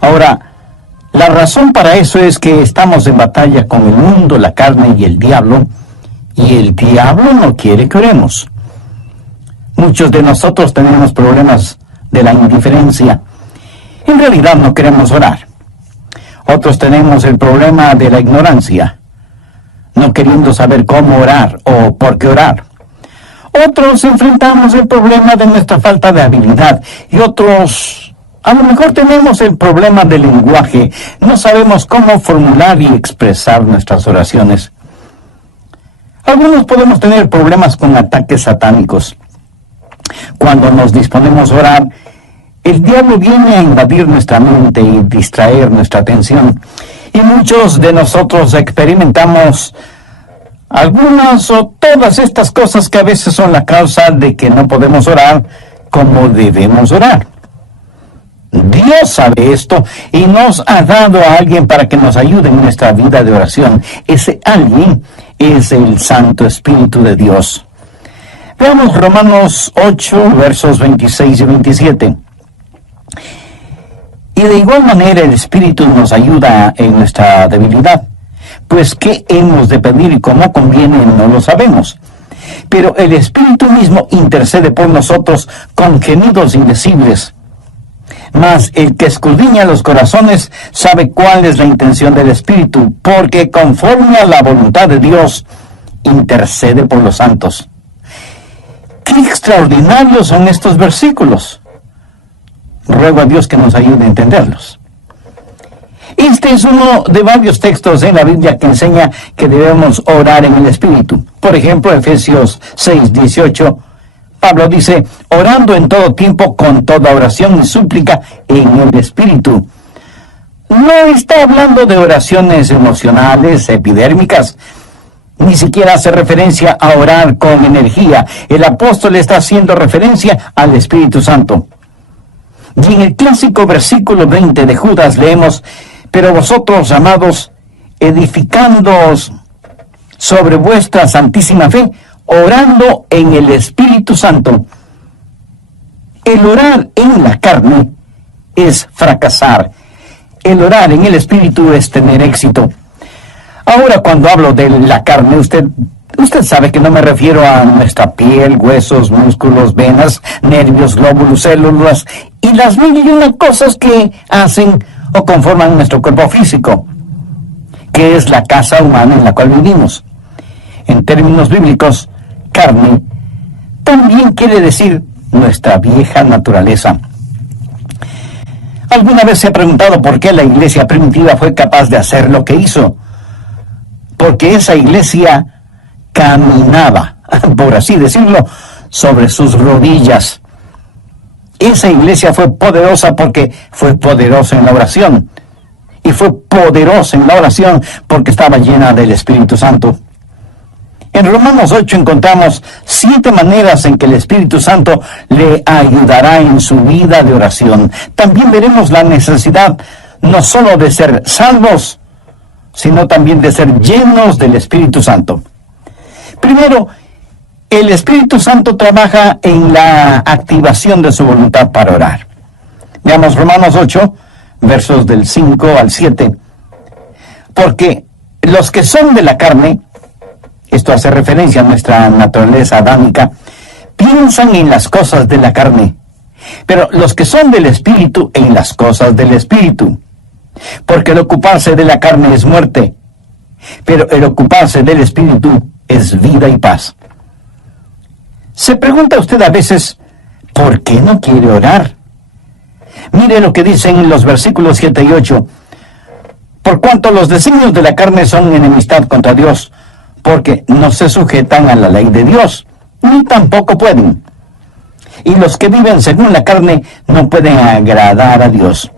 Ahora, la razón para eso es que estamos en batalla con el mundo, la carne y el diablo no quiere que oremos. Muchos de nosotros tenemos problemas de la indiferencia. En realidad no queremos orar. Otros tenemos el problema de la ignorancia, no queriendo saber cómo orar o por qué orar. Otros enfrentamos el problema de nuestra falta de habilidad y otros, a lo mejor tenemos el problema del lenguaje. No sabemos cómo formular y expresar nuestras oraciones. Algunos podemos tener problemas con ataques satánicos. Cuando nos disponemos a orar, el diablo viene a invadir nuestra mente y distraer nuestra atención. Y muchos de nosotros experimentamos algunas o todas estas cosas que a veces son la causa de que no podemos orar como debemos orar. Dios sabe esto y nos ha dado a alguien para que nos ayude en nuestra vida de oración. Ese alguien es el Santo Espíritu de Dios. Veamos Romanos 8, versos 26 y 27. Y de igual manera el Espíritu nos ayuda en nuestra debilidad, pues qué hemos de pedir y cómo conviene no lo sabemos. Pero el Espíritu mismo intercede por nosotros con gemidos indecibles. Mas el que escudriña los corazones sabe cuál es la intención del Espíritu, porque conforme a la voluntad de Dios, intercede por los santos. ¡Qué extraordinarios son estos versículos! Ruego a Dios que nos ayude a entenderlos. Este es uno de varios textos en la Biblia que enseña que debemos orar en el Espíritu. Por ejemplo, Efesios 6, 18, Pablo dice, orando en todo tiempo con toda oración y súplica en el Espíritu. No está hablando de oraciones emocionales, epidérmicas, ni siquiera hace referencia a orar con energía. El apóstol está haciendo referencia al Espíritu Santo. Y en el clásico versículo 20 de Judas leemos, pero vosotros, amados, edificándoos sobre vuestra santísima fe, orando en el Espíritu Santo. El orar en la carne es fracasar. El orar en el Espíritu es tener éxito. Ahora, cuando hablo de la carne, usted sabe que no me refiero a nuestra piel, huesos, músculos, venas, nervios, glóbulos, células y las mil y una cosas que hacen o conforman nuestro cuerpo físico, que es la casa humana en la cual vivimos. En términos bíblicos, carne también quiere decir nuestra vieja naturaleza. ¿Alguna vez se ha preguntado por qué la iglesia primitiva fue capaz de hacer lo que hizo? Porque esa iglesia caminaba, por así decirlo, sobre sus rodillas. Esa iglesia fue poderosa porque fue poderosa en la oración. Y fue poderosa en la oración porque estaba llena del Espíritu Santo. En Romanos 8 encontramos 7 maneras en que el Espíritu Santo le ayudará en su vida de oración. También veremos la necesidad no solo de ser salvos, sino también de ser llenos del Espíritu Santo. Primero, el Espíritu Santo trabaja en la activación de su voluntad para orar. Veamos Romanos 8, versos del 5 al 7. Porque los que son de la carne, esto hace referencia a nuestra naturaleza adámica, piensan en las cosas de la carne, pero los que son del Espíritu en las cosas del Espíritu. Porque el ocuparse de la carne es muerte, pero el ocuparse del Espíritu es vida y paz. Se pregunta usted a veces, ¿por qué no quiere orar? Mire lo que dicen los versículos 7 y 8. Por cuanto los designios de la carne son enemistad contra Dios, porque no se sujetan a la ley de Dios, ni tampoco pueden. Y los que viven según la carne no pueden agradar a Dios.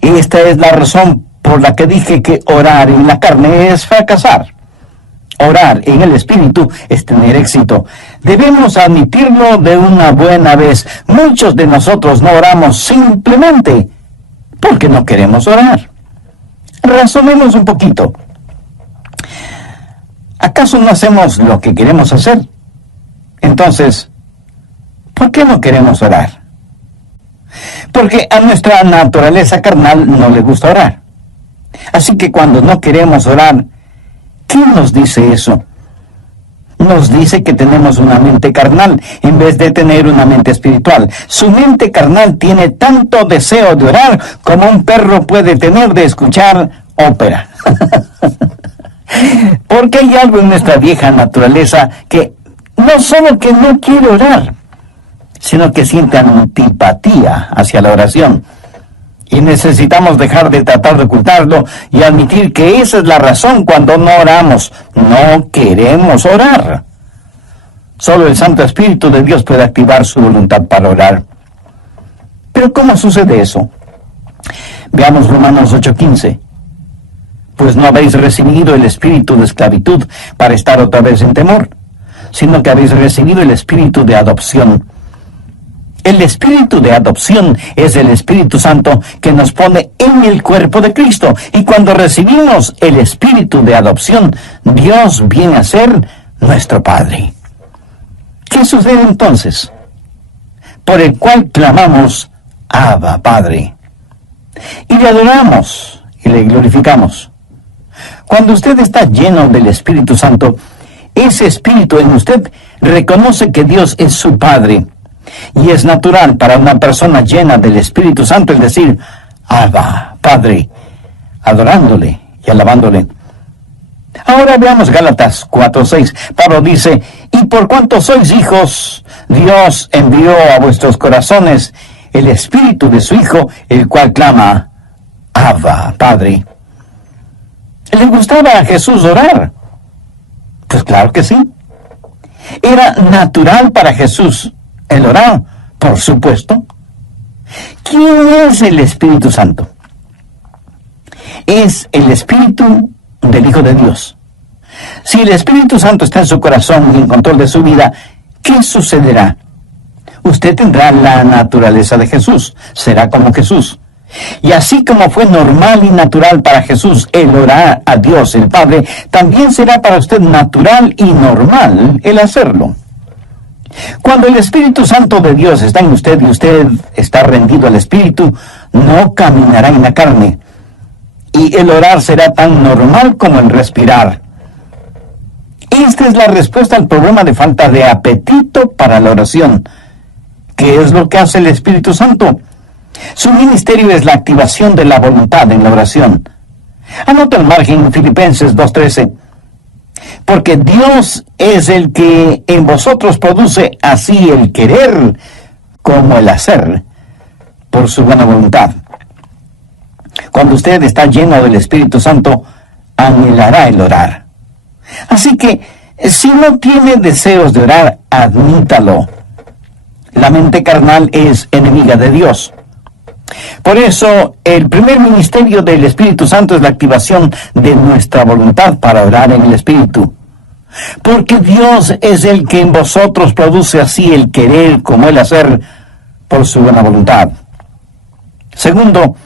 Esta es la razón por la que dije que orar en la carne es fracasar. Orar en el Espíritu es tener éxito. Debemos admitirlo de una buena vez. Muchos de nosotros no oramos simplemente porque no queremos orar. Razonemos un poquito. ¿Acaso no hacemos lo que queremos hacer? Entonces, ¿por qué no queremos orar? Porque a nuestra naturaleza carnal no le gusta orar. Así que cuando no queremos orar, ¿qué nos dice eso? Nos dice que tenemos una mente carnal en vez de tener una mente espiritual. Su mente carnal tiene tanto deseo de orar como un perro puede tener de escuchar ópera. Porque hay algo en nuestra vieja naturaleza que no solo que no quiere orar, sino que siente antipatía hacia la oración. Y necesitamos dejar de tratar de ocultarlo y admitir que esa es la razón cuando no oramos. No queremos orar. Solo el Santo Espíritu de Dios puede activar su voluntad para orar. Pero ¿cómo sucede eso? Veamos Romanos 8:15. Pues no habéis recibido el espíritu de esclavitud para estar otra vez en temor, sino que habéis recibido el espíritu de adopción. El espíritu de adopción es el Espíritu Santo que nos pone en el cuerpo de Cristo. Y cuando recibimos el espíritu de adopción, Dios viene a ser nuestro Padre. ¿Qué sucede entonces? Por el cual clamamos, Abba, Padre. Y le adoramos y le glorificamos. Cuando usted está lleno del Espíritu Santo, ese espíritu en usted reconoce que Dios es su Padre. Y es natural para una persona llena del Espíritu Santo el decir, Abba, Padre, adorándole y alabándole. Ahora veamos Gálatas 4:6. Pablo dice, y por cuanto sois hijos, Dios envió a vuestros corazones el Espíritu de su Hijo, el cual clama, Abba, Padre. ¿Le gustaba a Jesús orar? Pues claro que sí. Era natural para Jesús el orar, por supuesto. ¿Quién es el Espíritu Santo? Es el Espíritu del Hijo de Dios. Si el Espíritu Santo está en su corazón y en control de su vida, ¿qué sucederá? Usted tendrá la naturaleza de Jesús, será como Jesús. Y así como fue normal y natural para Jesús el orar a Dios el Padre, también será para usted natural y normal el hacerlo. Cuando el Espíritu Santo de Dios está en usted y usted está rendido al Espíritu, no caminará en la carne. Y el orar será tan normal como el respirar. Esta es la respuesta al problema de falta de apetito para la oración. ¿Qué es lo que hace el Espíritu Santo? Su ministerio es la activación de la voluntad en la oración. Anota al margen Filipenses 2:13. Porque Dios es el que en vosotros produce así el querer como el hacer por su buena voluntad. Cuando usted está lleno del Espíritu Santo, anhelará el orar. Así que, si no tiene deseos de orar, admítalo. La mente carnal es enemiga de Dios. Por eso, el primer ministerio del Espíritu Santo es la activación de nuestra voluntad para orar en el Espíritu. Porque Dios es el que en vosotros produce así el querer como el hacer por su buena voluntad. Segundo,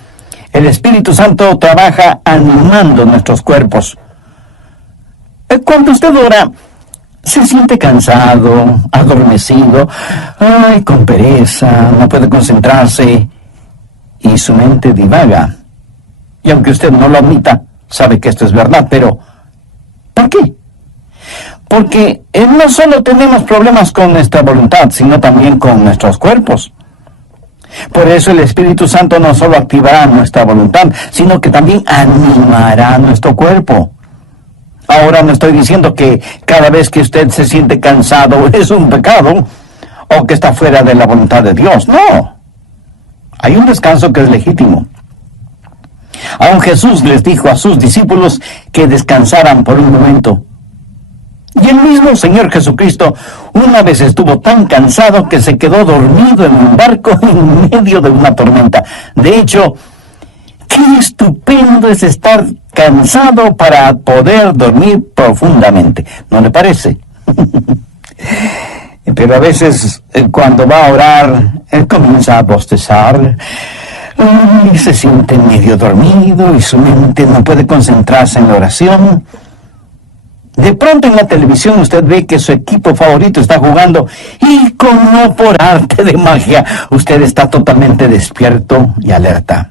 el Espíritu Santo trabaja animando nuestros cuerpos. Cuando usted ora, se siente cansado, adormecido, con pereza, no puede concentrarse y su mente divaga. Y aunque usted no lo admita, sabe que esto es verdad, pero ¿por qué? Porque no solo tenemos problemas con nuestra voluntad, sino también con nuestros cuerpos. Por eso el Espíritu Santo no solo activará nuestra voluntad, sino que también animará nuestro cuerpo. Ahora no estoy diciendo que cada vez que usted se siente cansado es un pecado o que está fuera de la voluntad de Dios. No. Hay un descanso que es legítimo. Aún Jesús les dijo a sus discípulos que descansaran por un momento. Y el mismo Señor Jesucristo una vez estuvo tan cansado que se quedó dormido en un barco en medio de una tormenta. De hecho, qué estupendo es estar cansado para poder dormir profundamente, ¿no le parece? Pero a veces cuando va a orar, comienza a bostezar y se siente medio dormido y su mente no puede concentrarse en la oración. De pronto en la televisión usted ve que su equipo favorito está jugando y como por arte de magia, usted está totalmente despierto y alerta.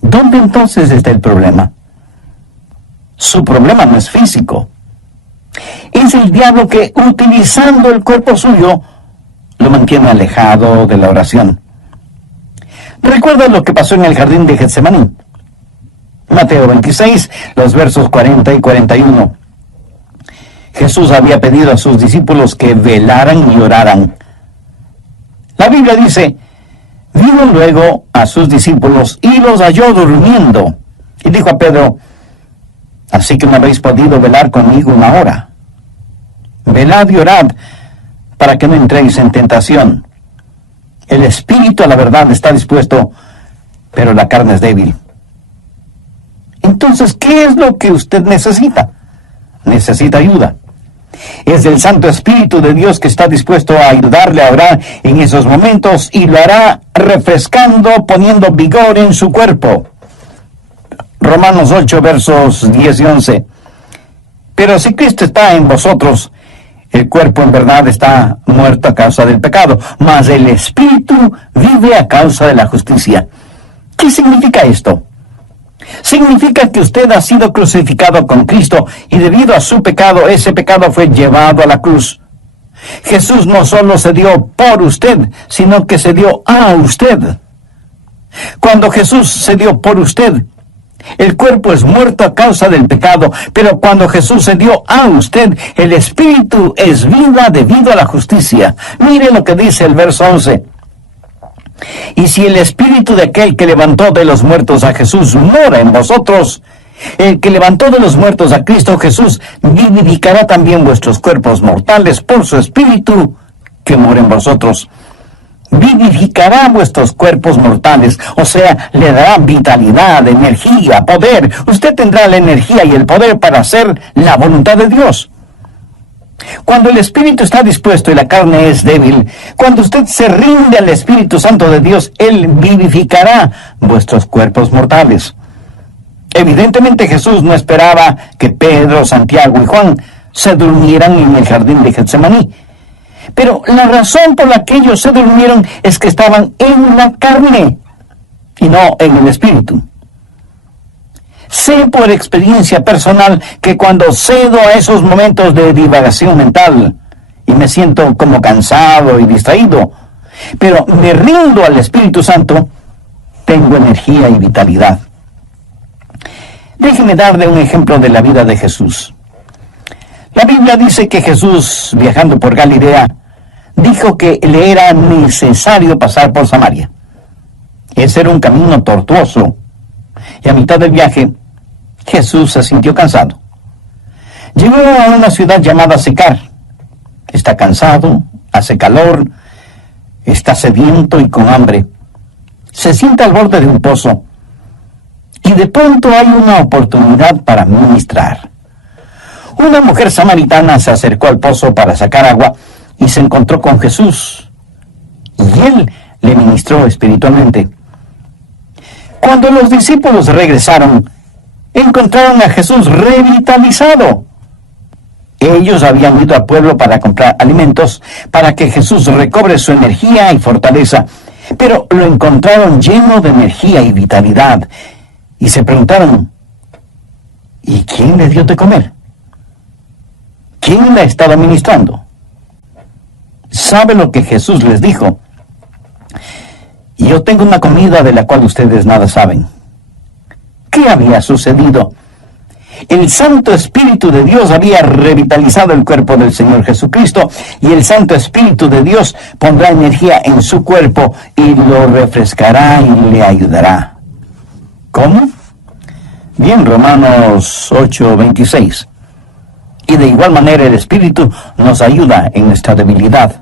¿Dónde entonces está el problema? Su problema no es físico. Es el diablo que, utilizando el cuerpo suyo, lo mantiene alejado de la oración. ¿Recuerda lo que pasó en el jardín de Getsemaní? Mateo 26, los versos 40 y 41. Jesús había pedido a sus discípulos que velaran y oraran. La Biblia dice, vino luego a sus discípulos y los halló durmiendo. Y dijo a Pedro, así que no habéis podido velar conmigo una hora. Velad y orad para que no entréis en tentación. El espíritu a la verdad está dispuesto, pero la carne es débil. Entonces, ¿qué es lo que usted necesita? Necesita ayuda. Es el Santo Espíritu de Dios que está dispuesto a ayudarle a orar en esos momentos y lo hará refrescando, poniendo vigor en su cuerpo. Romanos 8, versos 10 y 11. Pero si Cristo está en vosotros, el cuerpo en verdad está muerto a causa del pecado, mas el Espíritu vive a causa de la justicia. ¿Qué significa esto? Significa que usted ha sido crucificado con Cristo y debido a su pecado, ese pecado fue llevado a la cruz. Jesús no solo se dio por usted, sino que se dio a usted. Cuando Jesús se dio por usted, el cuerpo es muerto a causa del pecado, pero cuando Jesús se dio a usted, el Espíritu es vida debido a la justicia. Mire lo que dice el verso 11. Y si el Espíritu de aquel que levantó de los muertos a Jesús mora en vosotros, el que levantó de los muertos a Cristo Jesús vivificará también vuestros cuerpos mortales por su Espíritu que mora en vosotros. Vivificará vuestros cuerpos mortales, o sea, le dará vitalidad, energía, poder. Usted tendrá la energía y el poder para hacer la voluntad de Dios. Cuando el Espíritu está dispuesto y la carne es débil, cuando usted se rinde al Espíritu Santo de Dios, Él vivificará vuestros cuerpos mortales. Evidentemente Jesús no esperaba que Pedro, Santiago y Juan se durmieran en el jardín de Getsemaní. Pero la razón por la que ellos se durmieron es que estaban en la carne y no en el Espíritu. Sé por experiencia personal que cuando cedo a esos momentos de divagación mental y me siento como cansado y distraído, pero me rindo al Espíritu Santo, tengo energía y vitalidad. Déjeme darle un ejemplo de la vida de Jesús. La Biblia dice que Jesús, viajando por Galilea, dijo que le era necesario pasar por Samaria. Ese era un camino tortuoso, y a mitad del viaje, Jesús se sintió cansado. Llegó a una ciudad llamada Sicar. Está cansado, hace calor, está sediento y con hambre. Se sienta al borde de un pozo, y de pronto hay una oportunidad para ministrar. Una mujer samaritana se acercó al pozo para sacar agua y se encontró con Jesús, y él le ministró espiritualmente. Cuando los discípulos regresaron, encontraron a Jesús revitalizado. Ellos habían ido al pueblo para comprar alimentos para que Jesús recobre su energía y fortaleza, pero lo encontraron lleno de energía y vitalidad, y se preguntaron, ¿y quién le dio de comer? ¿Quién le estaba ministrando? ¿Sabe lo que Jesús les dijo? Yo tengo una comida de la cual ustedes nada saben. ¿Qué había sucedido? El Santo Espíritu de Dios había revitalizado el cuerpo del Señor Jesucristo, y el Santo Espíritu de Dios pondrá energía en su cuerpo y lo refrescará y le ayudará. ¿Cómo? Bien, Romanos 8:26. Y de igual manera el Espíritu nos ayuda en nuestra debilidad.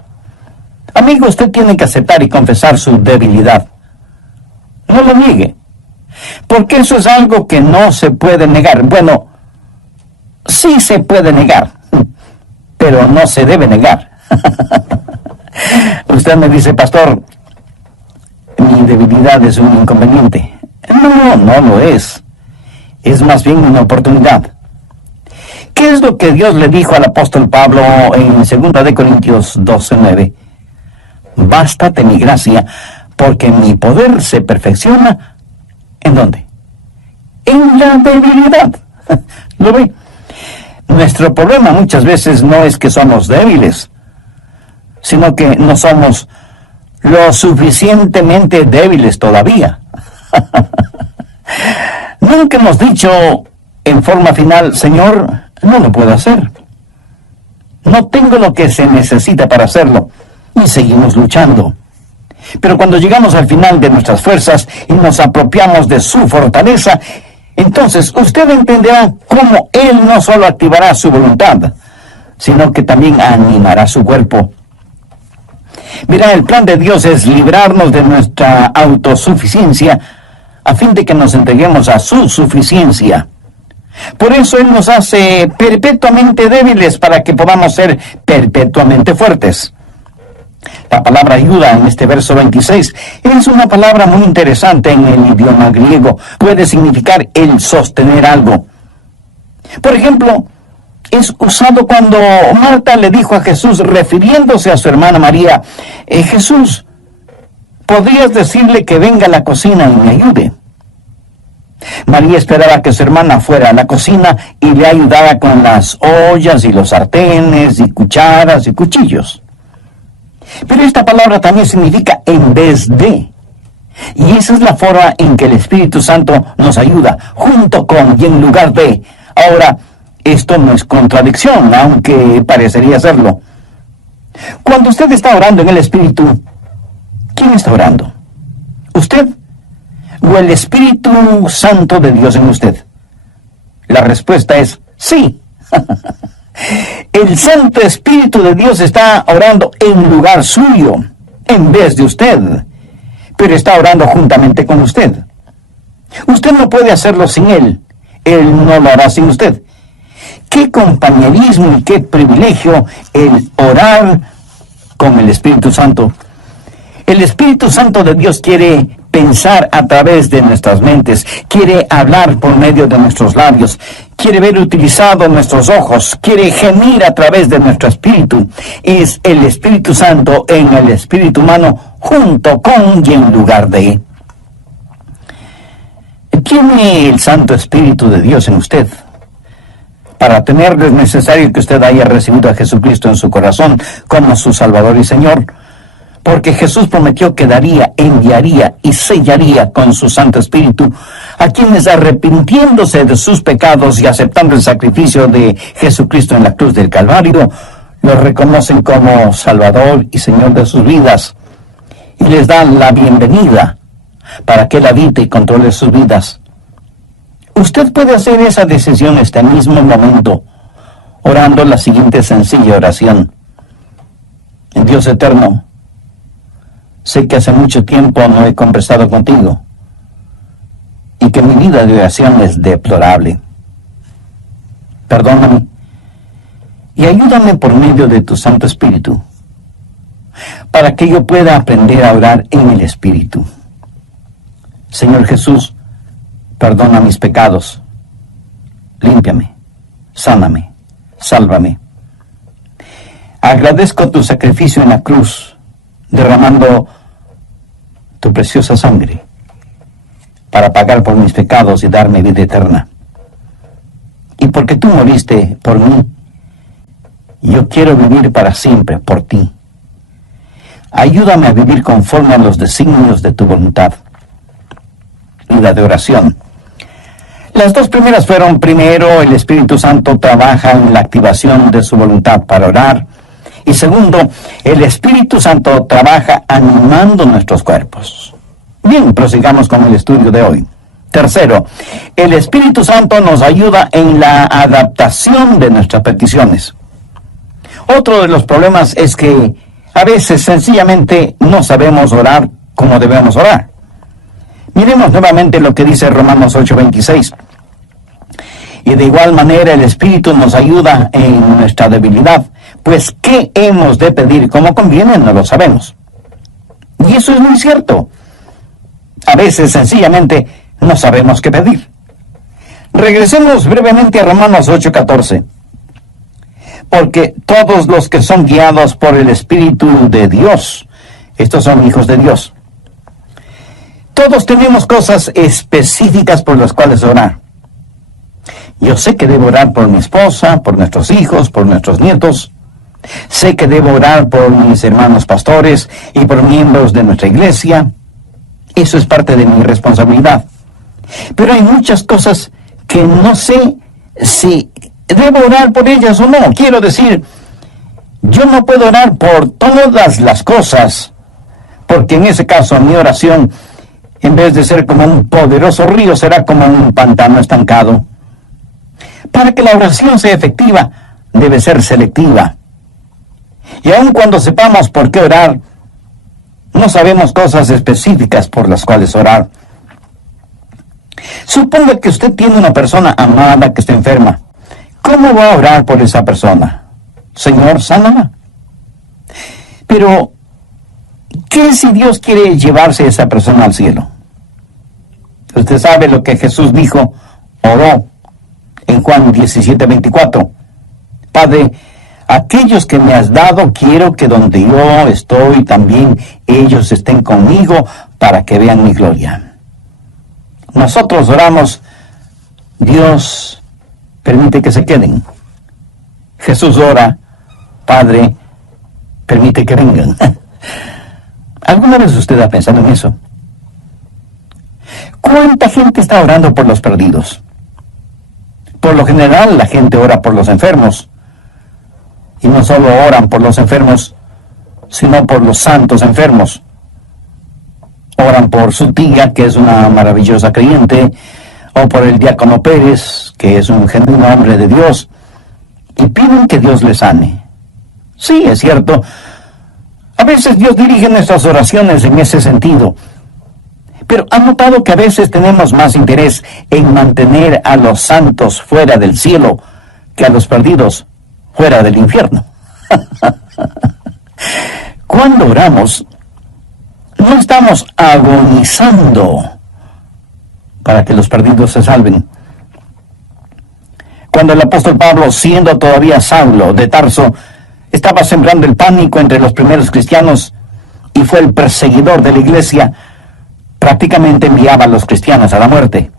Amigo, usted tiene que aceptar y confesar su debilidad. No lo niegue, porque eso es algo que no se puede negar. Bueno, sí se puede negar, pero no se debe negar. Usted me dice, pastor, mi debilidad es un inconveniente. No, no lo es. Es más bien una oportunidad. ¿Qué es lo que Dios le dijo al apóstol Pablo en 2 de Corintios 12:9? Bástate mi gracia, porque mi poder se perfecciona, ¿en dónde? En la debilidad. ¿Lo ve? Nuestro problema muchas veces no es que somos débiles, sino que no somos lo suficientemente débiles todavía. Nunca hemos dicho en forma final, Señor, no lo puedo hacer. No tengo lo que se necesita para hacerlo. Y seguimos luchando. Pero cuando llegamos al final de nuestras fuerzas y nos apropiamos de su fortaleza, entonces usted entenderá cómo Él no solo activará su voluntad, sino que también animará su cuerpo. Mira, el plan de Dios es librarnos de nuestra autosuficiencia a fin de que nos entreguemos a su suficiencia. Por eso Él nos hace perpetuamente débiles para que podamos ser perpetuamente fuertes. La palabra ayuda en este verso 26 es una palabra muy interesante en el idioma griego. Puede significar el sostener algo. Por ejemplo, es usado cuando Marta le dijo a Jesús, refiriéndose a su hermana María, Jesús, ¿podrías decirle que venga a la cocina y me ayude? María esperaba que su hermana fuera a la cocina y le ayudara con las ollas y los sartenes y cucharas y cuchillos. Pero esta palabra también significa en vez de. Y esa es la forma en que el Espíritu Santo nos ayuda, junto con y en lugar de. Ahora, esto no es contradicción, aunque parecería serlo. Cuando usted está orando en el Espíritu, ¿quién está orando? ¿Usted o el Espíritu Santo de Dios en usted? La respuesta es sí. El Santo Espíritu de Dios está orando en lugar suyo, en vez de usted, pero está orando juntamente con usted. Usted no puede hacerlo sin Él. Él no lo hará sin usted. Qué compañerismo y qué privilegio el orar con el Espíritu Santo. El Espíritu Santo de Dios quiere pensar a través de nuestras mentes, quiere hablar por medio de nuestros labios, quiere ver utilizados nuestros ojos, quiere gemir a través de nuestro espíritu. Es el Espíritu Santo en el espíritu humano, junto con y en lugar de. ¿Tiene el Santo Espíritu de Dios en usted? Para tenerlo es necesario que usted haya recibido a Jesucristo en su corazón como su Salvador y Señor, porque Jesús prometió que daría, enviaría y sellaría con su Santo Espíritu a quienes, arrepintiéndose de sus pecados y aceptando el sacrificio de Jesucristo en la cruz del Calvario, lo reconocen como Salvador y Señor de sus vidas y les dan la bienvenida para que Él habite y controle sus vidas. Usted puede hacer esa decisión este mismo momento, orando la siguiente sencilla oración. Dios eterno, sé que hace mucho tiempo no he conversado contigo y que mi vida de oración es deplorable. Perdóname y ayúdame por medio de tu Santo Espíritu para que yo pueda aprender a orar en el Espíritu. Señor Jesús, perdona mis pecados, límpiame, sáname, sálvame. Agradezco tu sacrificio en la cruz, derramando tu preciosa sangre para pagar por mis pecados y darme vida eterna. Y porque tú moriste por mí, yo quiero vivir para siempre por ti. Ayúdame a vivir conforme a los designios de tu voluntad. Vida de oración. Las dos primeras fueron: primero, el Espíritu Santo trabaja en la activación de su voluntad para orar, y segundo, el Espíritu Santo trabaja animando nuestros cuerpos. Bien, prosigamos con el estudio de hoy. Tercero, el Espíritu Santo nos ayuda en la adaptación de nuestras peticiones. Otro de los problemas es que a veces sencillamente no sabemos orar como debemos orar. Miremos nuevamente lo que dice Romanos 8:26. Y de igual manera el Espíritu nos ayuda en nuestra debilidad, pues ¿qué hemos de pedir como conviene? No lo sabemos. Y eso es muy cierto. A veces sencillamente no sabemos qué pedir. Regresemos brevemente a Romanos 8:14. porque todos los que son guiados por el Espíritu de Dios, estos son hijos de Dios. Todos tenemos cosas específicas por las cuales orar. Yo sé que debo orar por mi esposa, por nuestros hijos, por nuestros nietos. Sé que debo orar por mis hermanos pastores y por miembros de nuestra iglesia. Eso es parte de mi responsabilidad. Pero hay muchas cosas que no sé si debo orar por ellas o no. Quiero decir, yo no puedo orar por todas las cosas, porque en ese caso mi oración, en vez de ser como un poderoso río, será como un pantano estancado. Para que la oración sea efectiva, debe ser selectiva. Y aun cuando sepamos por qué orar, no sabemos cosas específicas por las cuales orar. Suponga que usted tiene una persona amada que está enferma. ¿Cómo va a orar por esa persona? Señor, sánala. Pero, ¿qué si Dios quiere llevarse a esa persona al cielo? Usted sabe lo que Jesús dijo, oró en Juan 17:24. Padre, aquellos que me has dado, quiero que donde yo estoy también ellos estén conmigo para que vean mi gloria. Nosotros oramos, Dios permite que se queden. Jesús ora, Padre, permite que vengan. ¿Alguna vez usted ha pensado en eso? ¿Cuánta gente está orando por los perdidos? Por lo general, la gente ora por los enfermos. Y no solo oran por los enfermos, sino por los santos enfermos. Oran por su tía, que es una maravillosa creyente, o por el diácono Pérez, que es un genuino hombre de Dios, y piden que Dios les sane. Sí, es cierto. A veces Dios dirige nuestras oraciones en ese sentido. Pero ¿han notado que a veces tenemos más interés en mantener a los santos fuera del cielo que a los perdidos fuera del infierno? Cuando oramos, no estamos agonizando para que los perdidos se salven. Cuando el apóstol Pablo, siendo todavía Saulo de Tarso, estaba sembrando el pánico entre los primeros cristianos y fue el perseguidor de la iglesia, prácticamente enviaba a los cristianos a la muerte.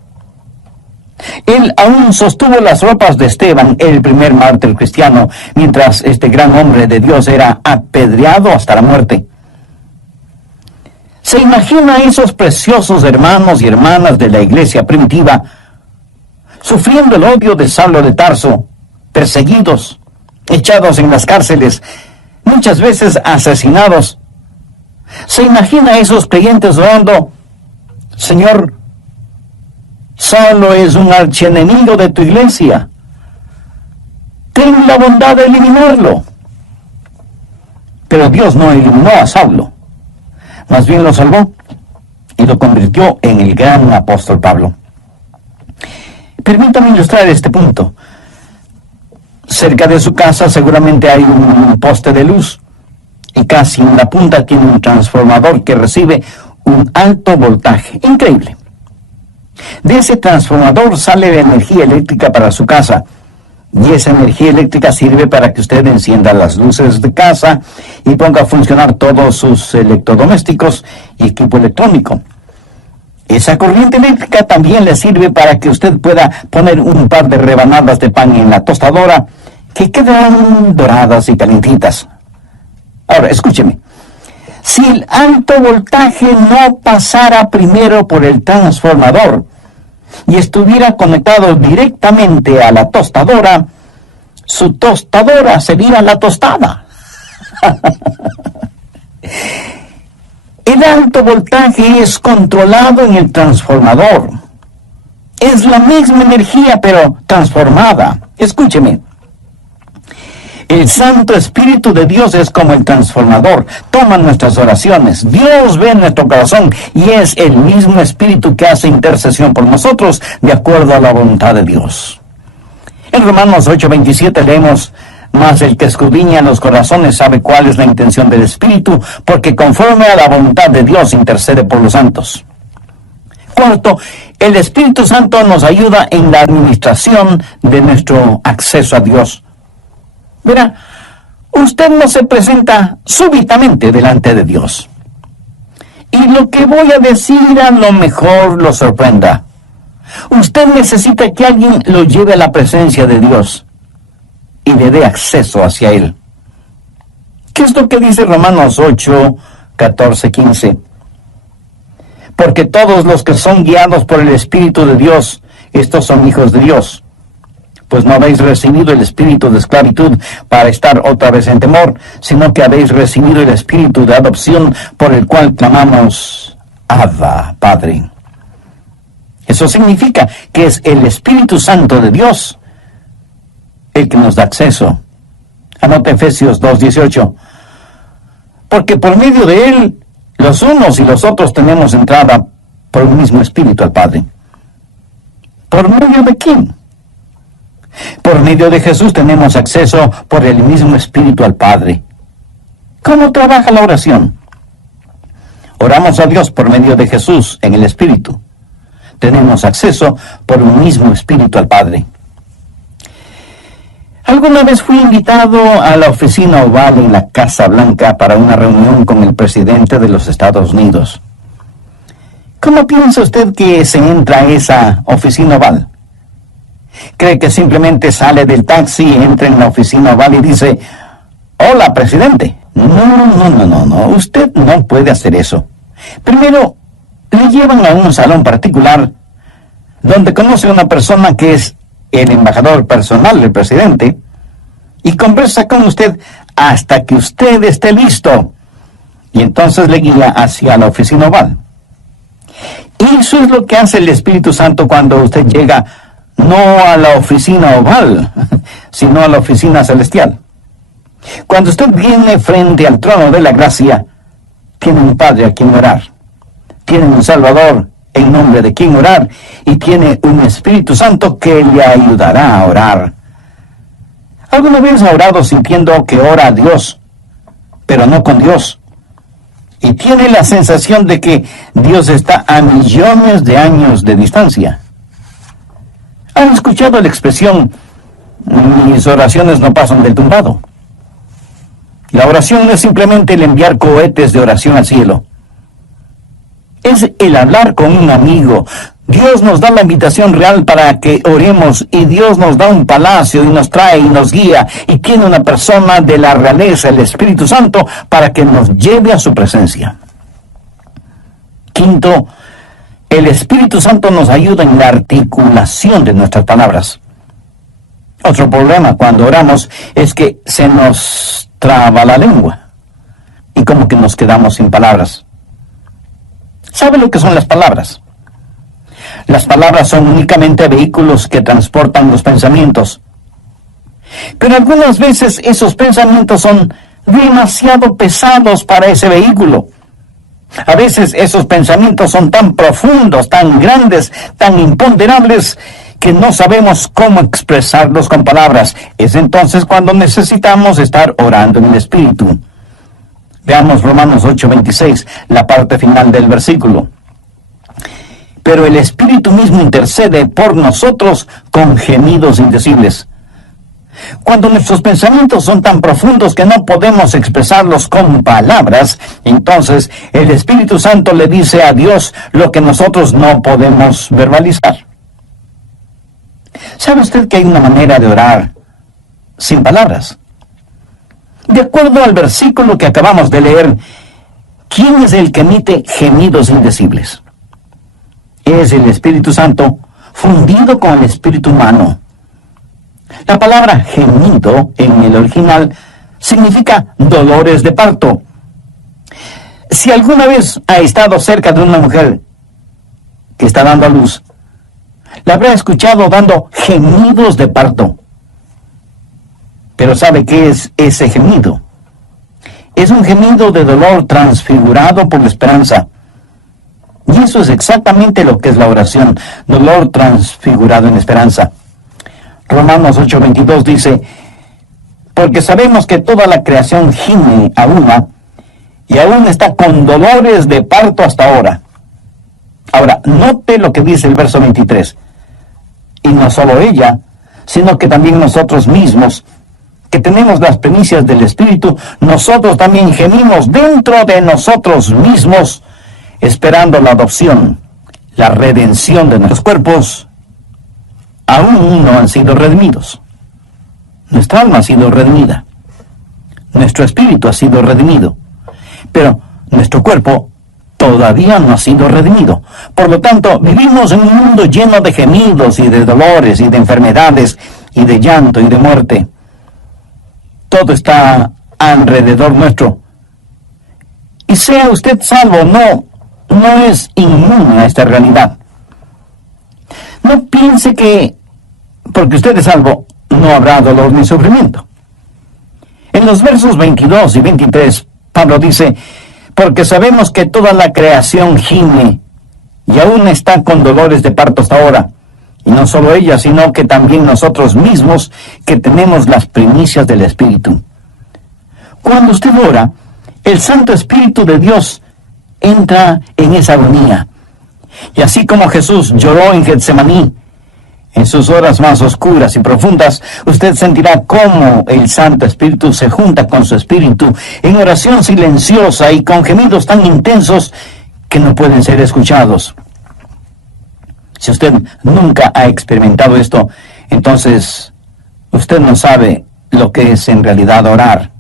Él aún sostuvo las ropas de Esteban, el primer mártir cristiano, mientras este gran hombre de Dios era apedreado hasta la muerte. ¿Se imagina a esos preciosos hermanos y hermanas de la iglesia primitiva sufriendo el odio de Saulo de Tarso, perseguidos, echados en las cárceles, muchas veces asesinados? ¿Se imagina a esos creyentes orando, Señor, Saulo es un archienemigo de tu iglesia, ten la bondad de eliminarlo? Pero Dios no eliminó a Saulo, más bien lo salvó y lo convirtió en el gran apóstol Pablo. Permítame ilustrar este punto. Cerca de su casa seguramente hay un poste de luz y casi en la punta tiene un transformador que recibe un alto voltaje. Increíble. De ese transformador sale la energía eléctrica para su casa, y esa energía eléctrica sirve para que usted encienda las luces de casa y ponga a funcionar todos sus electrodomésticos y equipo electrónico. Esa corriente eléctrica también le sirve para que usted pueda poner un par de rebanadas de pan en la tostadora que quedarán doradas y calentitas. Ahora, escúcheme. Si el alto voltaje no pasara primero por el transformador y estuviera conectado directamente a la tostadora, su tostadora sería la tostada. El alto voltaje es controlado en el transformador. Es la misma energía, pero transformada. Escúcheme. El Santo Espíritu de Dios es como el transformador. Toma nuestras oraciones. Dios ve nuestro corazón y es el mismo Espíritu que hace intercesión por nosotros de acuerdo a la voluntad de Dios. En Romanos 8:27 leemos, mas el que escudriña los corazones sabe cuál es la intención del Espíritu, porque conforme a la voluntad de Dios intercede por los santos. Cuarto, el Espíritu Santo nos ayuda en la administración de nuestro acceso a Dios. Verá, usted no se presenta súbitamente delante de Dios. Y lo que voy a decir a lo mejor lo sorprenda. Usted necesita que alguien lo lleve a la presencia de Dios y le dé acceso hacia Él. ¿Qué es lo que dice Romanos 8, 14, 15? Porque todos los que son guiados por el Espíritu de Dios, estos son hijos de Dios. Pues no habéis recibido el espíritu de esclavitud para estar otra vez en temor, sino que habéis recibido el espíritu de adopción por el cual clamamos, Abba, Padre. Eso significa que es el Espíritu Santo de Dios el que nos da acceso. Anota Efesios 2:18. Porque por medio de Él, los unos y los otros tenemos entrada por un mismo Espíritu al Padre. ¿Por medio de quién? Por medio de Jesús tenemos acceso por el mismo Espíritu al Padre. ¿Cómo trabaja la oración? Oramos a Dios por medio de Jesús en el Espíritu. Tenemos acceso por un mismo Espíritu al Padre. Alguna vez fui invitado a la oficina oval en la Casa Blanca para una reunión con el presidente de los Estados Unidos. ¿Cómo piensa usted que se entra a esa oficina oval? ¿Cree que simplemente sale del taxi, entra en la oficina oval y dice, hola, presidente? No, usted no puede hacer eso. Primero, le llevan a un salón particular donde conoce a una persona que es el embajador personal del presidente y conversa con usted hasta que usted esté listo. Y entonces le guía hacia la oficina oval. Y eso es lo que hace el Espíritu Santo cuando usted llega no a la oficina oval, sino a la oficina celestial. Cuando usted viene frente al trono de la gracia, tiene un Padre a quien orar, tiene un Salvador en nombre de quien orar, y tiene un Espíritu Santo que le ayudará a orar. ¿Alguna vez ha orado sintiendo que ora a Dios, pero no con Dios? Y tiene la sensación de que Dios está a millones de años de distancia. ¿Han escuchado la expresión, mis oraciones no pasan del tumbado? La oración no es simplemente el enviar cohetes de oración al cielo. Es el hablar con un amigo. Dios nos da la invitación real para que oremos, y Dios nos da un palacio y nos trae y nos guía, y tiene una persona de la realeza, el Espíritu Santo, para que nos lleve a su presencia. Quinto, el Espíritu Santo nos ayuda en la articulación de nuestras palabras. Otro problema cuando oramos es que se nos traba la lengua y como que nos quedamos sin palabras. ¿Sabe lo que son las palabras? Las palabras son únicamente vehículos que transportan los pensamientos. Pero algunas veces esos pensamientos son demasiado pesados para ese vehículo. A veces esos pensamientos son tan profundos, tan grandes, tan imponderables, que no sabemos cómo expresarlos con palabras. Es entonces cuando necesitamos estar orando en el Espíritu. Veamos Romanos 8:26, la parte final del versículo. Pero el Espíritu mismo intercede por nosotros con gemidos indecibles. Cuando nuestros pensamientos son tan profundos que no podemos expresarlos con palabras, entonces el Espíritu Santo le dice a Dios lo que nosotros no podemos verbalizar. ¿Sabe usted que hay una manera de orar sin palabras? De acuerdo al versículo que acabamos de leer, ¿quién es el que emite gemidos indecibles? Es el Espíritu Santo fundido con el espíritu humano. La palabra gemido en el original significa dolores de parto. Si alguna vez ha estado cerca de una mujer que está dando a luz, la habrá escuchado dando gemidos de parto. Pero ¿sabe qué es ese gemido? Es un gemido de dolor transfigurado por la esperanza. Y eso es exactamente lo que es la oración, dolor transfigurado en esperanza. Romanos 8:22 dice, porque sabemos que toda la creación gime a una, y aún está con dolores de parto hasta ahora. Ahora, note lo que dice el verso 23. Y no solo ella, sino que también nosotros mismos, que tenemos las primicias del Espíritu, nosotros también gemimos dentro de nosotros mismos, esperando la adopción, la redención de nuestros cuerpos. Aún no han sido redimidos. Nuestra alma ha sido redimida. Nuestro espíritu ha sido redimido. Pero nuestro cuerpo todavía no ha sido redimido. Por lo tanto, vivimos en un mundo lleno de gemidos y de dolores y de enfermedades y de llanto y de muerte. Todo está alrededor nuestro. Y sea usted salvo, no es inmune a esta realidad. No piense que porque usted es salvo, no habrá dolor ni sufrimiento. En los versos 22 y 23, Pablo dice, porque sabemos que toda la creación gime y aún está con dolores de parto hasta ahora. Y no solo ella, sino que también nosotros mismos que tenemos las primicias del Espíritu. Cuando usted ora, el Santo Espíritu de Dios entra en esa agonía. Y así como Jesús lloró en Getsemaní, en sus horas más oscuras y profundas, usted sentirá cómo el Santo Espíritu se junta con su Espíritu en oración silenciosa y con gemidos tan intensos que no pueden ser escuchados. Si usted nunca ha experimentado esto, entonces usted no sabe lo que es en realidad orar.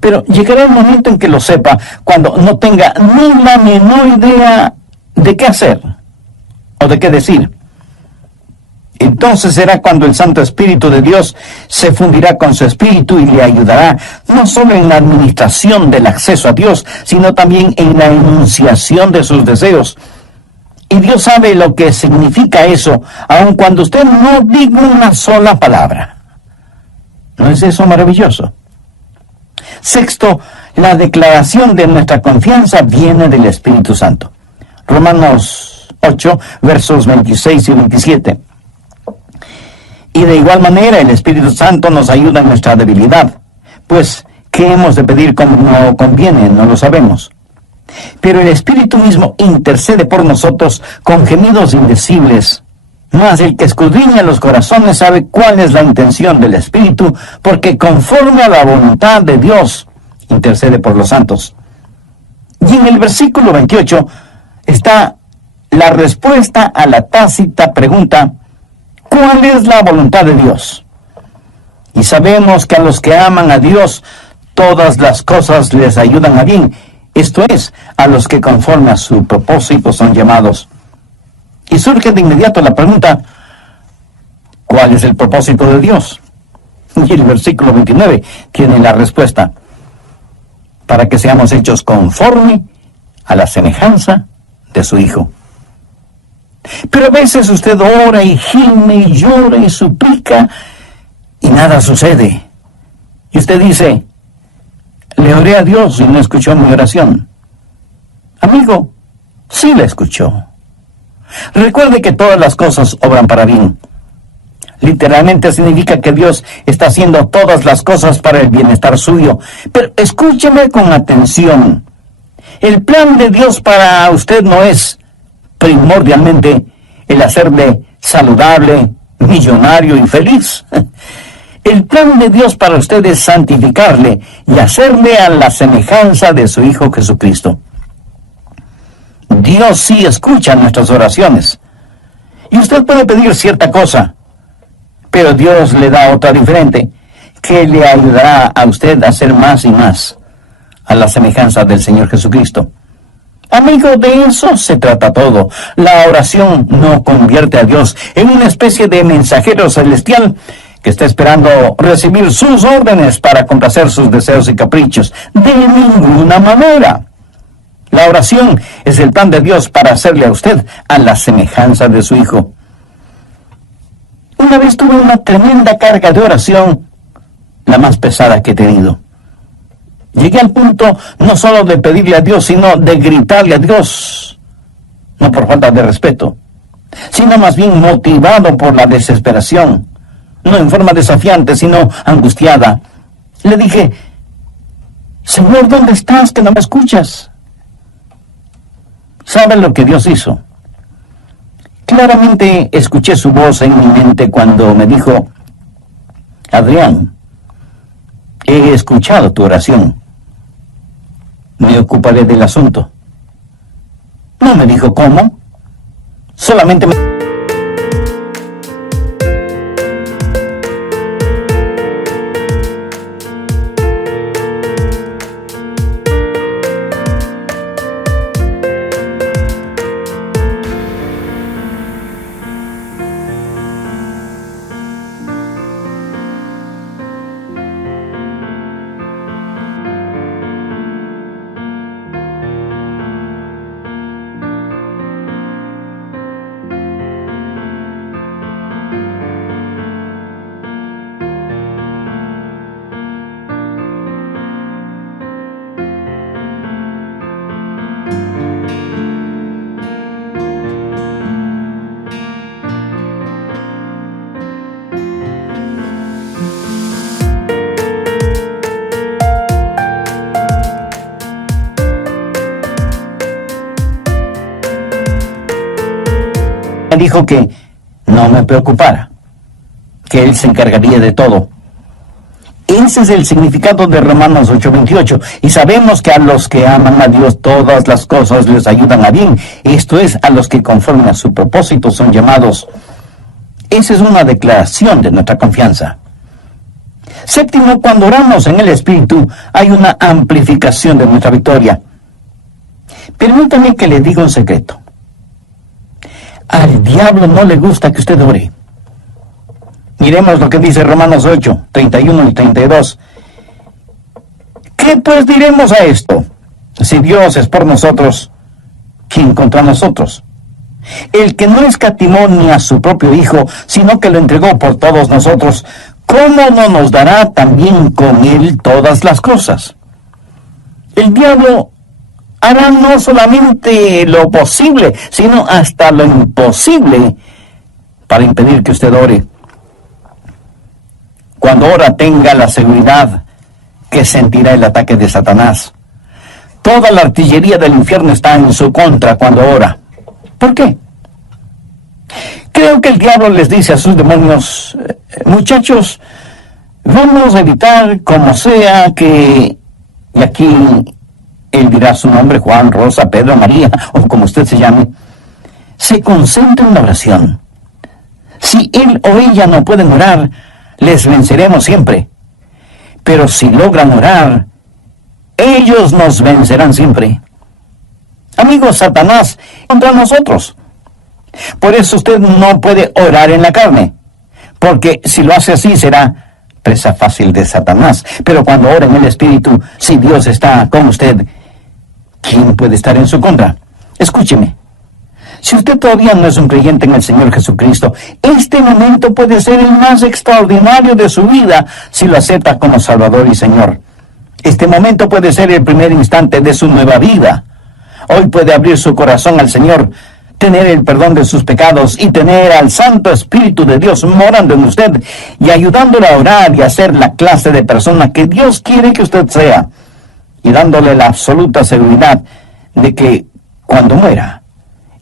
Pero llegará el momento en que lo sepa, cuando no tenga ni la menor idea de qué hacer o de qué decir. Entonces será cuando el Santo Espíritu de Dios se fundirá con su Espíritu y le ayudará no solo en la administración del acceso a Dios, sino también en la enunciación de sus deseos. Y Dios sabe lo que significa eso, aun cuando usted no diga una sola palabra. ¿No es eso maravilloso? Sexto, la declaración de nuestra confianza viene del Espíritu Santo. Romanos 8, versos 26 y 27. Y de igual manera el Espíritu Santo nos ayuda en nuestra debilidad, pues ¿qué hemos de pedir como no conviene? No lo sabemos. Pero el Espíritu mismo intercede por nosotros con gemidos indecibles. Mas el que escudriña los corazones sabe cuál es la intención del Espíritu, porque conforme a la voluntad de Dios intercede por los santos. Y en el versículo 28 está la respuesta a la tácita pregunta: ¿cuál es la voluntad de Dios? Y sabemos que a los que aman a Dios, todas las cosas les ayudan a bien. Esto es, a los que conforme a su propósito son llamados. Y surge de inmediato la pregunta: ¿cuál es el propósito de Dios? Y el versículo 29 tiene la respuesta: para que seamos hechos conforme a la semejanza de su Hijo. Pero a veces usted ora y gime y llora y suplica y nada sucede. Y usted dice: le oré a Dios y no escuchó mi oración. Amigo, sí la escuchó. Recuerde que todas las cosas obran para bien. Literalmente significa que Dios está haciendo todas las cosas para el bienestar suyo. Pero escúcheme con atención. El plan de Dios para usted no es primordialmente el hacerle saludable, millonario y feliz. El plan de Dios para usted es santificarle y hacerle a la semejanza de su Hijo Jesucristo. Dios sí escucha nuestras oraciones. Y usted puede pedir cierta cosa, pero Dios le da otra diferente, que le ayudará a usted a hacer más y más a la semejanza del Señor Jesucristo. Amigo, de eso se trata todo. La oración no convierte a Dios en una especie de mensajero celestial que está esperando recibir sus órdenes para complacer sus deseos y caprichos. De ninguna manera. La oración es el plan de Dios para hacerle a usted a la semejanza de su Hijo. Una vez tuve una tremenda carga de oración, la más pesada que he tenido. Llegué al punto no solo de pedirle a Dios, sino de gritarle a Dios, no por falta de respeto, sino más bien motivado por la desesperación, no en forma desafiante, sino angustiada. Le dije: Señor, ¿dónde estás que no me escuchas? ¿Sabe lo que Dios hizo? Claramente escuché su voz en mi mente cuando me dijo: Adrián, He escuchado tu oración. Me ocuparé del asunto. No me dijo cómo. Solamente me... dijo que no me preocupara, que Él se encargaría de todo. Ese es el significado de Romanos 8:28. Y sabemos que a los que aman a Dios todas las cosas les ayudan a bien. Esto es, a los que conforme a su propósito son llamados. Esa es una declaración de nuestra confianza. Séptimo, cuando oramos en el Espíritu, hay una amplificación de nuestra victoria. Permítame que le diga un secreto. Al diablo no le gusta que usted ore. Miremos lo que dice Romanos 8, 31 y 32. ¿Qué pues diremos a esto? Si Dios es por nosotros, ¿quién contra nosotros? El que no escatimó ni a su propio Hijo, sino que lo entregó por todos nosotros, ¿cómo no nos dará también con Él todas las cosas? El diablo hará no solamente lo posible, sino hasta lo imposible para impedir que usted ore. Cuando ora, tenga la seguridad que sentirá el ataque de Satanás. Toda la artillería del infierno está en su contra cuando ora. ¿Por qué? Creo que el diablo les dice a sus demonios, muchachos, vamos a evitar como sea que, y aquí él dirá su nombre, Juan, Rosa, Pedro, María, o como usted se llame, se concentra en la oración. Si él o ella no pueden orar, les venceremos siempre. Pero si logran orar, ellos nos vencerán siempre. Amigos, Satanás contra nosotros. Por eso usted no puede orar en la carne, porque si lo hace así será presa fácil de Satanás. Pero cuando ora en el Espíritu, si Dios está con usted, ¿quién puede estar en su contra? Escúcheme. Si usted todavía no es un creyente en el Señor Jesucristo, este momento puede ser el más extraordinario de su vida si lo acepta como Salvador y Señor. Este momento puede ser el primer instante de su nueva vida. Hoy puede abrir su corazón al Señor, tener el perdón de sus pecados y tener al Santo Espíritu de Dios morando en usted y ayudándole a orar y a ser la clase de persona que Dios quiere que usted sea, y dándole la absoluta seguridad de que cuando muera,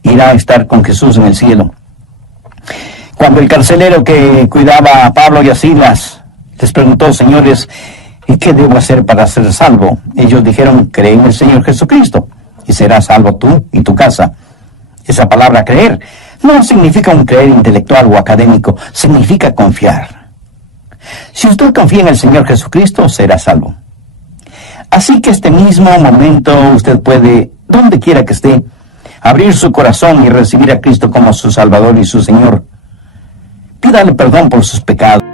irá a estar con Jesús en el cielo. Cuando el carcelero que cuidaba a Pablo y a Silas les preguntó, señores, ¿y qué debo hacer para ser salvo? Ellos dijeron, cree en el Señor Jesucristo y serás salvo tú y tu casa. Esa palabra creer no significa un creer intelectual o académico, significa confiar. Si usted confía en el Señor Jesucristo, será salvo. Así que este mismo momento usted puede, donde quiera que esté, abrir su corazón y recibir a Cristo como su Salvador y su Señor. Pídale perdón por sus pecados.